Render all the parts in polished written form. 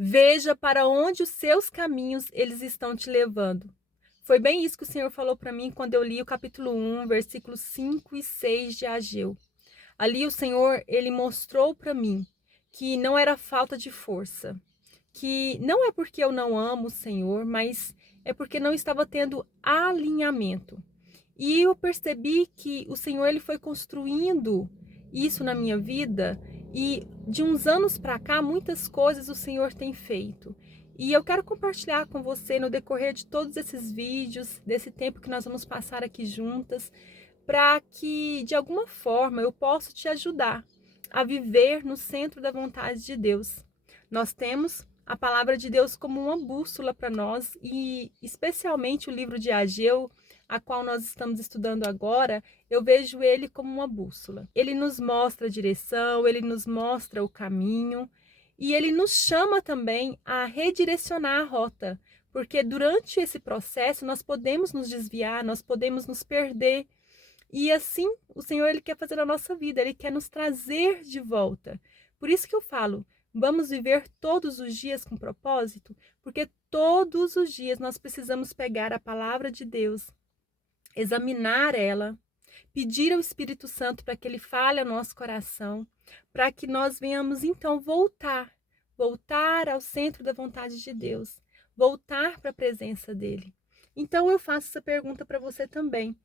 Veja para onde os seus caminhos eles estão te levando. Foi bem isso que o Senhor falou para mim quando eu li o capítulo 1, versículos 5 e 6 de Ageu. Ali o Senhor, ele mostrou para mim que não era falta de força, que não é porque eu não amo o Senhor, mas é porque não estava tendo alinhamento. E eu percebi que o Senhor ele foi construindo isso na minha vida e de uns anos para cá muitas coisas o Senhor tem feito. E eu quero compartilhar com você no decorrer de todos esses vídeos, desse tempo que nós vamos passar aqui juntas, para que de alguma forma eu possa te ajudar a viver no centro da vontade de Deus. Nós temos a palavra de Deus como uma bússola para nós e especialmente o livro de Ageu, a qual nós estamos estudando agora, eu vejo ele como uma bússola. Ele nos mostra a direção, ele nos mostra o caminho e ele nos chama também a redirecionar a rota, porque durante esse processo nós podemos nos desviar, nós podemos nos perder. E assim, o Senhor ele quer fazer na nossa vida, ele quer nos trazer de volta. Por isso que eu falo, vamos viver todos os dias com propósito, porque todos os dias nós precisamos pegar a palavra de Deus, examinar ela, pedir ao Espírito Santo para que ele fale ao nosso coração, para que nós venhamos então voltar ao centro da vontade de Deus, voltar para a presença dele. Então eu faço essa pergunta para você também.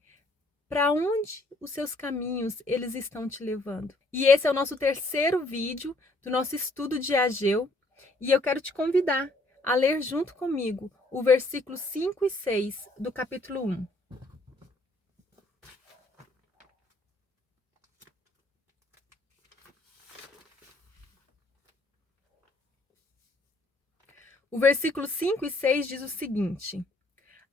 Para onde os seus caminhos eles estão te levando? E esse é o nosso terceiro vídeo do nosso estudo de Ageu, e eu quero te convidar a ler junto comigo o versículo 5 e 6 do capítulo 1. O versículo 5 e 6 diz o seguinte: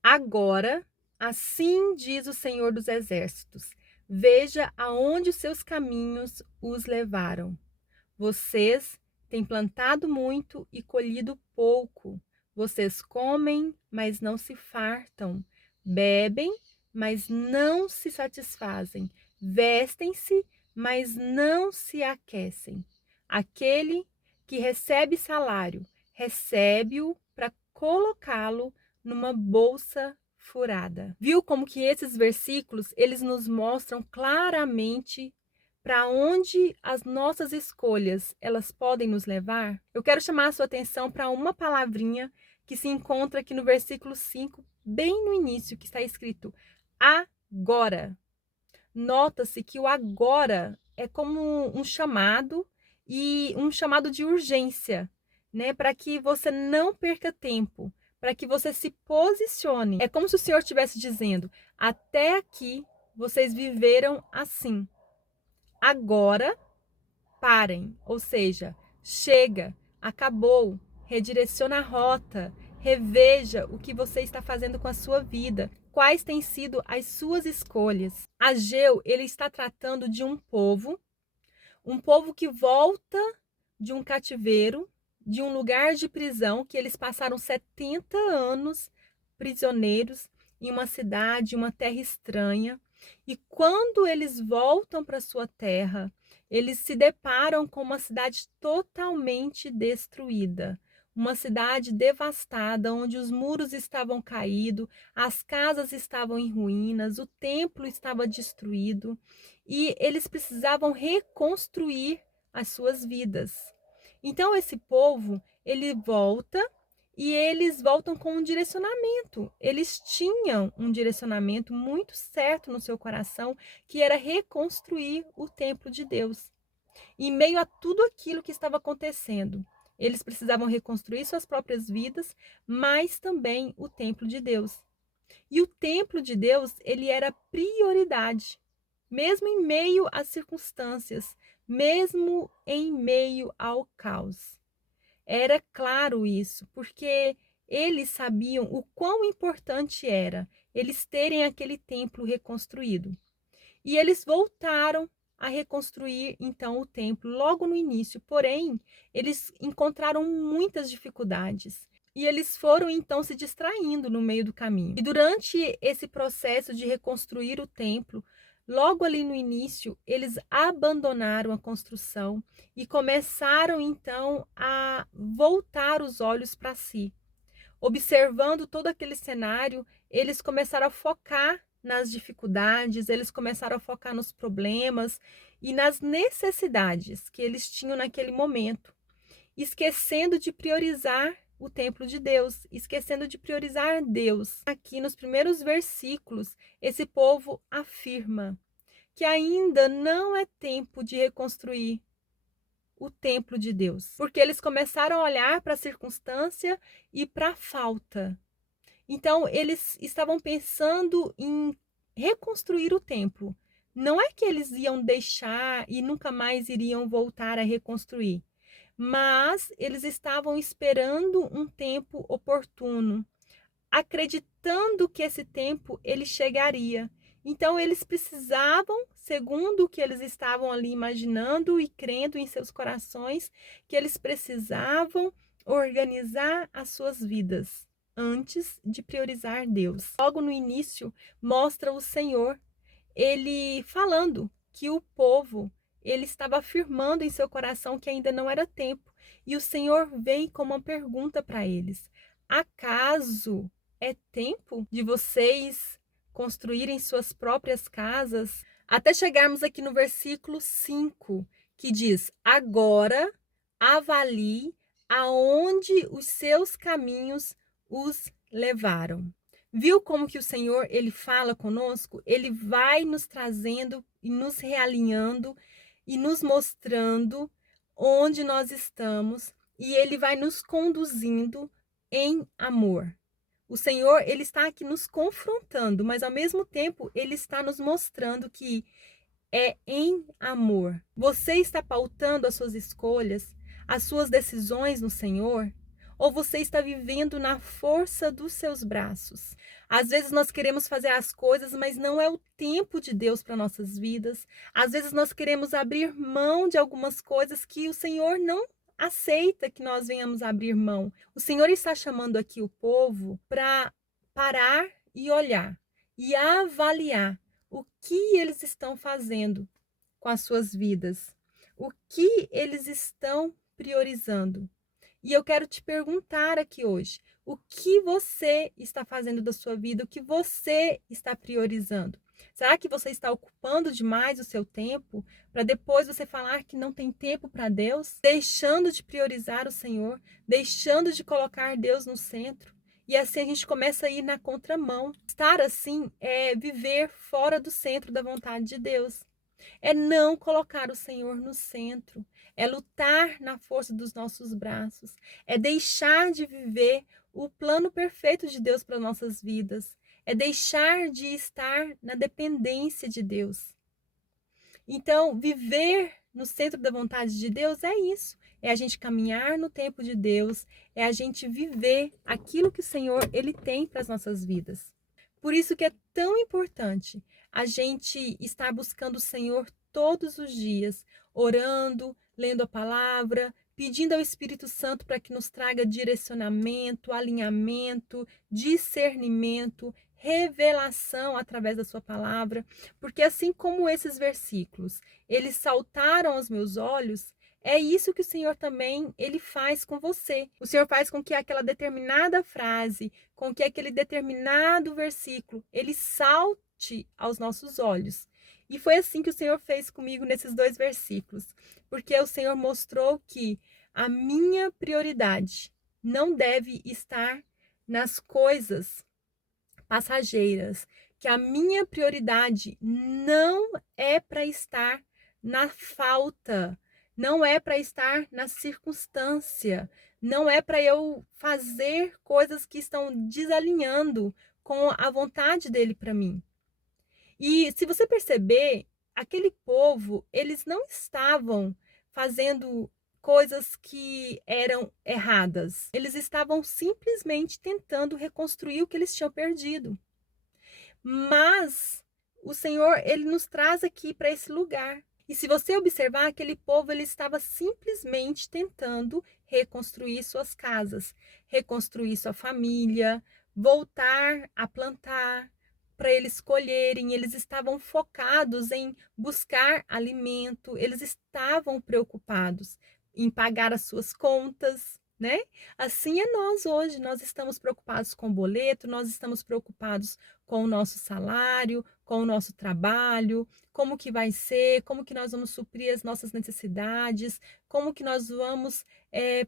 Agora, assim diz o Senhor dos Exércitos, veja aonde os seus caminhos os levaram. Vocês têm plantado muito e colhido pouco. Vocês comem, mas não se fartam. Bebem, mas não se satisfazem. Vestem-se, mas não se aquecem. Aquele que recebe salário, recebe-o para colocá-lo numa bolsa furada. Viu como que esses versículos, eles nos mostram claramente para onde as nossas escolhas elas podem nos levar? Eu quero chamar a sua atenção para uma palavrinha que se encontra aqui no versículo 5, bem no início, que está escrito agora. Nota-se que o agora é como um chamado e um chamado de urgência, né? Para que você não perca tempo, para que você se posicione. É como se o Senhor estivesse dizendo: até aqui vocês viveram assim. Agora parem, ou seja, chega, acabou, redireciona a rota, reveja o que você está fazendo com a sua vida, quais têm sido as suas escolhas. Ageu, ele está tratando de um povo que volta de um cativeiro, de um lugar de prisão, que eles passaram 70 anos prisioneiros em uma cidade, uma terra estranha. E quando eles voltam para sua terra, eles se deparam com uma cidade totalmente destruída. Uma cidade devastada, onde os muros estavam caídos, as casas estavam em ruínas, o templo estava destruído e eles precisavam reconstruir as suas vidas. Então esse povo, ele volta e eles voltam com um direcionamento. Eles tinham um direcionamento muito certo no seu coração, que era reconstruir o templo de Deus. Em meio a tudo aquilo que estava acontecendo, eles precisavam reconstruir suas próprias vidas, mas também o templo de Deus. E o templo de Deus, ele era prioridade, mesmo em meio às circunstâncias, mesmo em meio ao caos. Era claro isso, porque eles sabiam o quão importante era eles terem aquele templo reconstruído. E eles voltaram a reconstruir então o templo logo no início, porém, eles encontraram muitas dificuldades. E eles foram então se distraindo no meio do caminho. E durante esse processo de reconstruir o templo, logo ali no início, eles abandonaram a construção e começaram então a voltar os olhos para si. Observando todo aquele cenário, eles começaram a focar nas dificuldades, eles começaram a focar nos problemas e nas necessidades que eles tinham naquele momento, esquecendo de priorizar o templo de Deus, esquecendo de priorizar Deus. Aqui nos primeiros versículos, esse povo afirma que ainda não é tempo de reconstruir o templo de Deus, porque eles começaram a olhar para a circunstância e para a falta. Então, eles estavam pensando em reconstruir o templo. Não é que eles iam deixar e nunca mais iriam voltar a reconstruir, mas eles estavam esperando um tempo oportuno, acreditando que esse tempo ele chegaria. Então eles precisavam, segundo o que eles estavam ali imaginando e crendo em seus corações, que eles precisavam organizar as suas vidas antes de priorizar Deus. Logo no início, mostra o Senhor, ele falando que o povo, ele estava afirmando em seu coração que ainda não era tempo. E o Senhor vem com uma pergunta para eles: acaso é tempo de vocês construírem suas próprias casas? Até chegarmos aqui no versículo 5, que diz: agora avalie aonde os seus caminhos os levaram. Viu como que o Senhor, ele fala conosco? Ele vai nos trazendo e nos realinhando e nos mostrando onde nós estamos, e ele vai nos conduzindo em amor. O Senhor, ele está aqui nos confrontando, mas ao mesmo tempo ele está nos mostrando que é em amor. Você está pautando as suas escolhas, as suas decisões no Senhor? Ou você está vivendo na força dos seus braços? Às vezes nós queremos fazer as coisas, mas não é o tempo de Deus para nossas vidas. Às vezes nós queremos abrir mão de algumas coisas que o Senhor não aceita que nós venhamos abrir mão. O Senhor está chamando aqui o povo para parar e olhar e avaliar o que eles estão fazendo com as suas vidas, o que eles estão priorizando. E eu quero te perguntar aqui hoje, o que você está fazendo da sua vida, o que você está priorizando? Será que você está ocupando demais o seu tempo para depois você falar que não tem tempo para Deus? Deixando de priorizar o Senhor, deixando de colocar Deus no centro? E assim a gente começa a ir na contramão. Estar assim é viver fora do centro da vontade de Deus. É não colocar o Senhor no centro. É lutar na força dos nossos braços. É deixar de viver o plano perfeito de Deus para nossas vidas. É deixar de estar na dependência de Deus. Então, viver no centro da vontade de Deus é isso. É a gente caminhar no tempo de Deus, é a gente viver aquilo que o Senhor ele tem para as nossas vidas. Por isso que é tão importante a gente estar buscando o Senhor todos os dias, orando, lendo a palavra, pedindo ao Espírito Santo para que nos traga direcionamento, alinhamento, discernimento, revelação através da sua palavra, porque assim como esses versículos, eles saltaram aos meus olhos, é isso que o Senhor também ele faz com você. O Senhor faz com que aquela determinada frase, com que aquele determinado versículo, ele salte aos nossos olhos. E foi assim que o Senhor fez comigo nesses dois versículos, porque o Senhor mostrou que a minha prioridade não deve estar nas coisas passageiras, que a minha prioridade não é para estar na falta, não é para estar na circunstância, não é para eu fazer coisas que estão desalinhando com a vontade dele para mim. E se você perceber, aquele povo, eles não estavam fazendo coisas que eram erradas. Eles estavam simplesmente tentando reconstruir o que eles tinham perdido. Mas o Senhor, ele nos traz aqui para esse lugar. E se você observar, aquele povo, ele estava simplesmente tentando reconstruir suas casas, reconstruir sua família, voltar a plantar, para eles colherem, eles estavam focados em buscar alimento, eles estavam preocupados em pagar as suas contas, né? Assim é nós hoje, nós estamos preocupados com o boleto, nós estamos preocupados com o nosso salário, com o nosso trabalho, como que vai ser, como que nós vamos suprir as nossas necessidades, como que nós vamos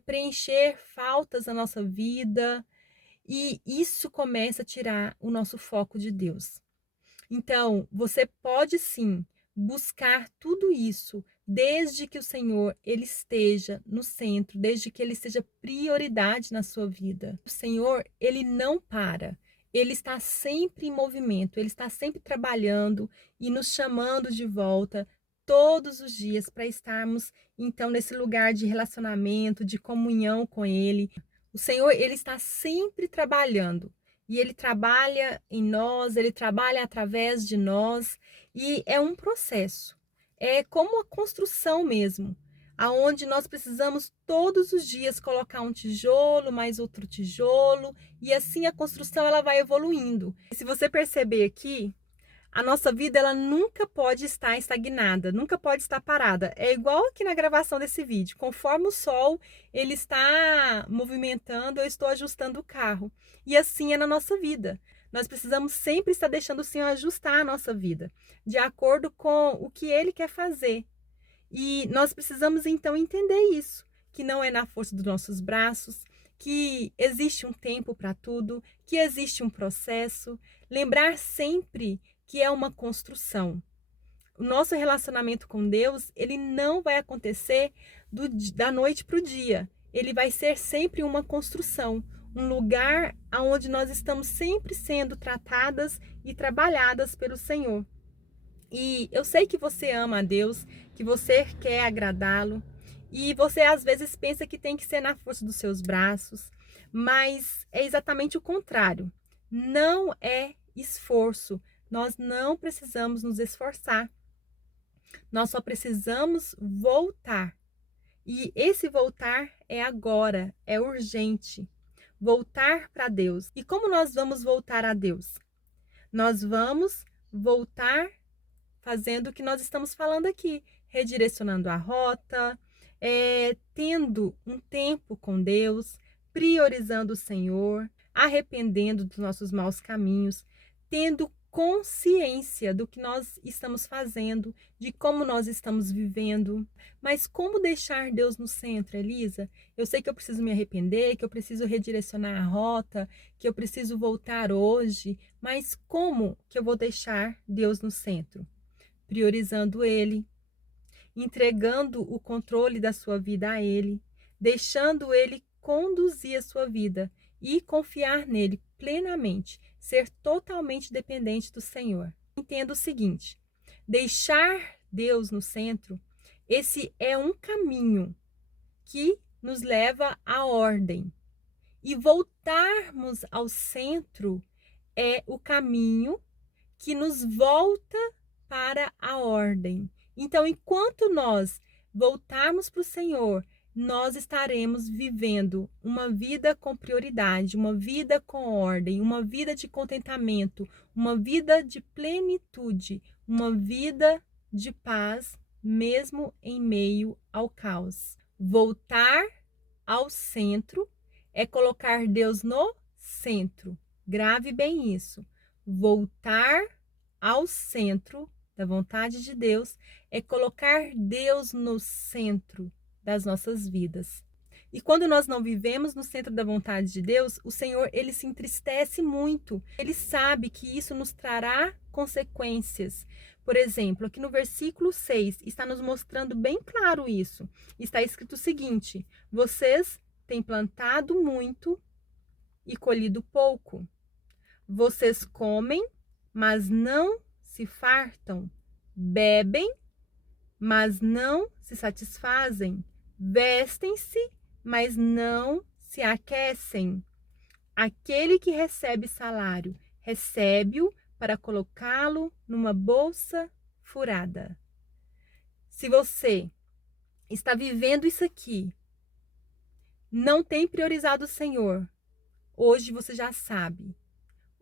preencher faltas na nossa vida. E isso começa a tirar o nosso foco de Deus. Então, você pode sim buscar tudo isso, desde que o Senhor ele esteja no centro, desde que ele seja prioridade na sua vida. O Senhor, ele não para. Ele está sempre em movimento, ele está sempre trabalhando e nos chamando de volta todos os dias para estarmos então nesse lugar de relacionamento, de comunhão com ele. O Senhor, ele está sempre trabalhando. E ele trabalha em nós, ele trabalha através de nós, e é um processo. É como a construção mesmo, aonde nós precisamos todos os dias colocar um tijolo, mais outro tijolo, e assim a construção ela vai evoluindo. E se você perceber aqui, a nossa vida ela nunca pode estar estagnada, nunca pode estar parada. É igual aqui na gravação desse vídeo. Conforme o sol ele está movimentando, eu estou ajustando o carro. E assim é na nossa vida. Nós precisamos sempre estar deixando o Senhor ajustar a nossa vida, de acordo com o que Ele quer fazer. E nós precisamos então entender isso, que não é na força dos nossos braços, que existe um tempo para tudo, que existe um processo. Lembrar sempre que é uma construção. O nosso relacionamento com Deus, ele não vai acontecer da noite para o dia. Ele vai ser sempre uma construção, um lugar onde nós estamos sempre sendo tratadas e trabalhadas pelo Senhor. E eu sei que você ama a Deus, que você quer agradá-lo, e você às vezes pensa que tem que ser na força dos seus braços, mas é exatamente o contrário. Não é esforço. Nós não precisamos nos esforçar. Nós só precisamos voltar. E esse voltar é agora, é urgente. Voltar para Deus. E como nós vamos voltar a Deus? Nós vamos voltar fazendo o que nós estamos falando aqui, redirecionando a rota, tendo um tempo com Deus, priorizando o Senhor, arrependendo dos nossos maus caminhos, tendo consciência do que nós estamos fazendo, de como nós estamos vivendo. Mas como deixar Deus no centro, Elisa? Eu sei que eu preciso me arrepender, que eu preciso redirecionar a rota, que eu preciso voltar hoje, mas como que eu vou deixar Deus no centro? Priorizando Ele, entregando o controle da sua vida a Ele, deixando Ele conduzir a sua vida e confiar nele plenamente, ser totalmente dependente do Senhor. Entenda o seguinte: deixar Deus no centro, esse é um caminho que nos leva à ordem. E voltarmos ao centro é o caminho que nos volta para a ordem. Então, enquanto nós voltarmos para o Senhor, nós estaremos vivendo uma vida com prioridade, uma vida com ordem, uma vida de contentamento, uma vida de plenitude, uma vida de paz, mesmo em meio ao caos. Voltar ao centro é colocar Deus no centro. Grave bem isso. Voltar ao centro da vontade de Deus é colocar Deus no centro das nossas vidas. E quando nós não vivemos no centro da vontade de Deus, o Senhor, ele se entristece muito. Ele sabe que isso nos trará consequências. Por exemplo, aqui no versículo 6, está nos mostrando bem claro isso. Está escrito o seguinte: vocês têm plantado muito e colhido pouco. Vocês comem, mas não se fartam, bebem, mas não se satisfazem, vestem-se, mas não se aquecem. Aquele que recebe salário, recebe-o para colocá-lo numa bolsa furada. Se você está vivendo isso aqui, não tem priorizado o Senhor, hoje você já sabe.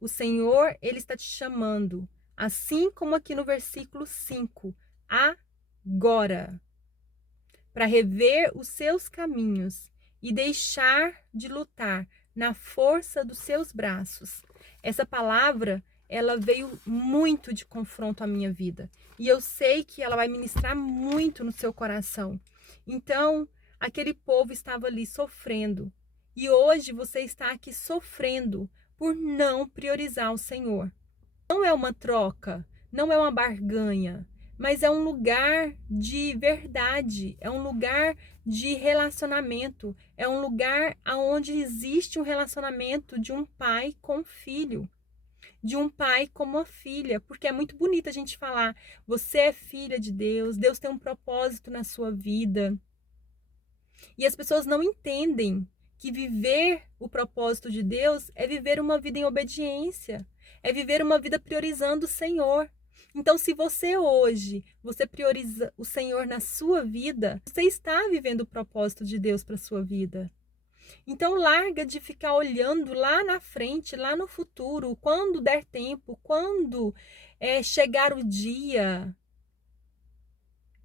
O Senhor, ele está te chamando, assim como aqui no versículo 5, agora, para rever os seus caminhos e deixar de lutar na força dos seus braços. Essa palavra, ela veio muito de confronto à minha vida. E eu sei que ela vai ministrar muito no seu coração. Então, aquele povo estava ali sofrendo. E hoje você está aqui sofrendo por não priorizar o Senhor. Não é uma troca, não é uma barganha, mas é um lugar de verdade, é um lugar de relacionamento, é um lugar onde existe um relacionamento de um pai com filho, de um pai com uma filha, porque é muito bonito a gente falar, você é filha de Deus, Deus tem um propósito na sua vida. E as pessoas não entendem que viver o propósito de Deus é viver uma vida em obediência, é viver uma vida priorizando o Senhor. Então, se você hoje, você prioriza o Senhor na sua vida, você está vivendo o propósito de Deus para a sua vida. Então, larga de ficar olhando lá na frente, lá no futuro, quando der tempo, quando chegar o dia,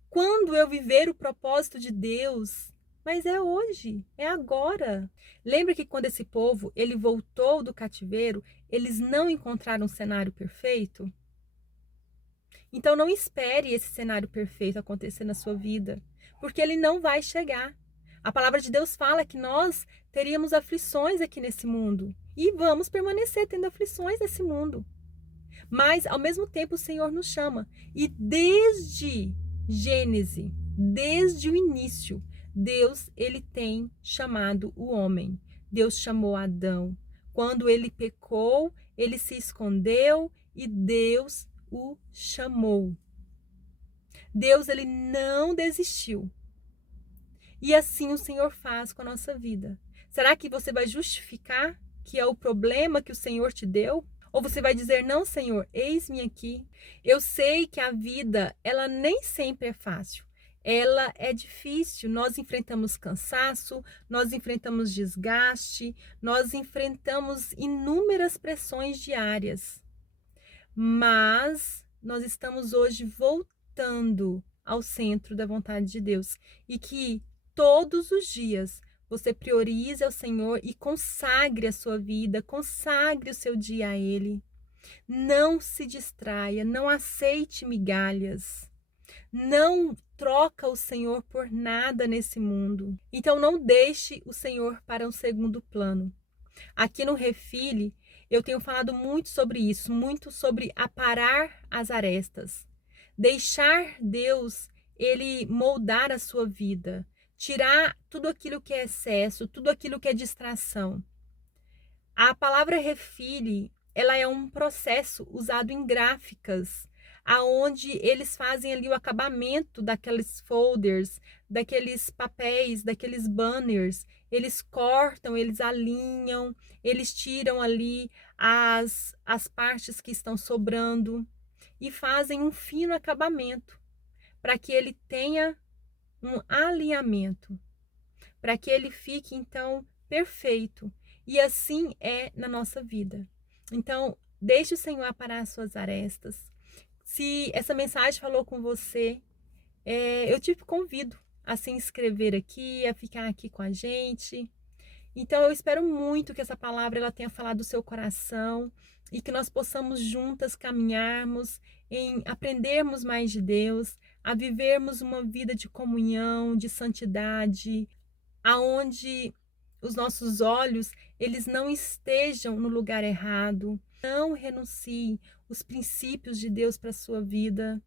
quando eu viver o propósito de Deus. Mas é hoje, é agora. Lembra que quando esse povo ele voltou do cativeiro, eles não encontraram um cenário perfeito? Então não espere esse cenário perfeito acontecer na sua vida, porque ele não vai chegar. A palavra de Deus fala que nós teríamos aflições aqui nesse mundo e vamos permanecer tendo aflições nesse mundo. Mas ao mesmo tempo o Senhor nos chama e desde Gênesis, desde o início, Deus ele tem chamado o homem. Deus chamou Adão. Quando ele pecou, ele se escondeu e Deus o chamou. Deus ele não desistiu. E assim o Senhor faz com a nossa vida. Será que você vai justificar que é o problema que o Senhor te deu? Ou você vai dizer, não, Senhor, eis-me aqui. Eu sei que a vida, ela nem sempre é fácil. Ela é difícil. Nós enfrentamos cansaço, nós enfrentamos desgaste, nós enfrentamos inúmeras pressões diárias. Mas nós estamos hoje voltando ao centro da vontade de Deus. E que todos os dias você priorize ao Senhor e consagre a sua vida, consagre o seu dia a Ele. Não se distraia, não aceite migalhas. Não troca o Senhor por nada nesse mundo. Então não deixe o Senhor para um segundo plano. Aqui no Refile, eu tenho falado muito sobre isso, muito sobre aparar as arestas. Deixar Deus, ele moldar a sua vida. Tirar tudo aquilo que é excesso, tudo aquilo que é distração. A palavra Refile, ela é um processo usado em gráficas, aonde eles fazem ali o acabamento daqueles folders, daqueles papéis, daqueles banners. Eles cortam, eles alinham, eles tiram ali as partes que estão sobrando e fazem um fino acabamento para que ele tenha um alinhamento, para que ele fique então perfeito. E assim é na nossa vida. Então, deixe o Senhor aparar as suas arestas. Se essa mensagem falou com você, eu te convido a se inscrever aqui, a ficar aqui com a gente. Então, eu espero muito que essa palavra ela tenha falado do seu coração e que nós possamos juntas caminharmos em aprendermos mais de Deus, a vivermos uma vida de comunhão, de santidade, aonde os nossos olhos eles não estejam no lugar errado. Não renuncie os princípios de Deus para a sua vida.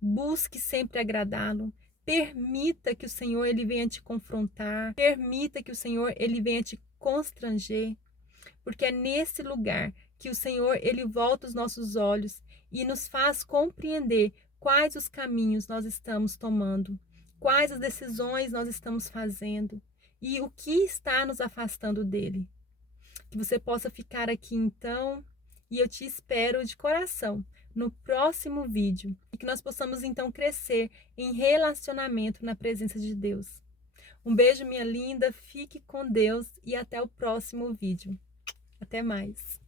Busque sempre agradá-lo. Permita que o Senhor ele venha te confrontar. Permita que o Senhor ele venha te constranger, porque é nesse lugar que o Senhor ele volta os nossos olhos e nos faz compreender quais os caminhos nós estamos tomando, quais as decisões nós estamos fazendo e o que está nos afastando dele. Que você possa ficar aqui então e eu te espero de coração no próximo vídeo e que nós possamos então crescer em relacionamento na presença de Deus. Um beijo, minha linda, fique com Deus e até o próximo vídeo. Até mais!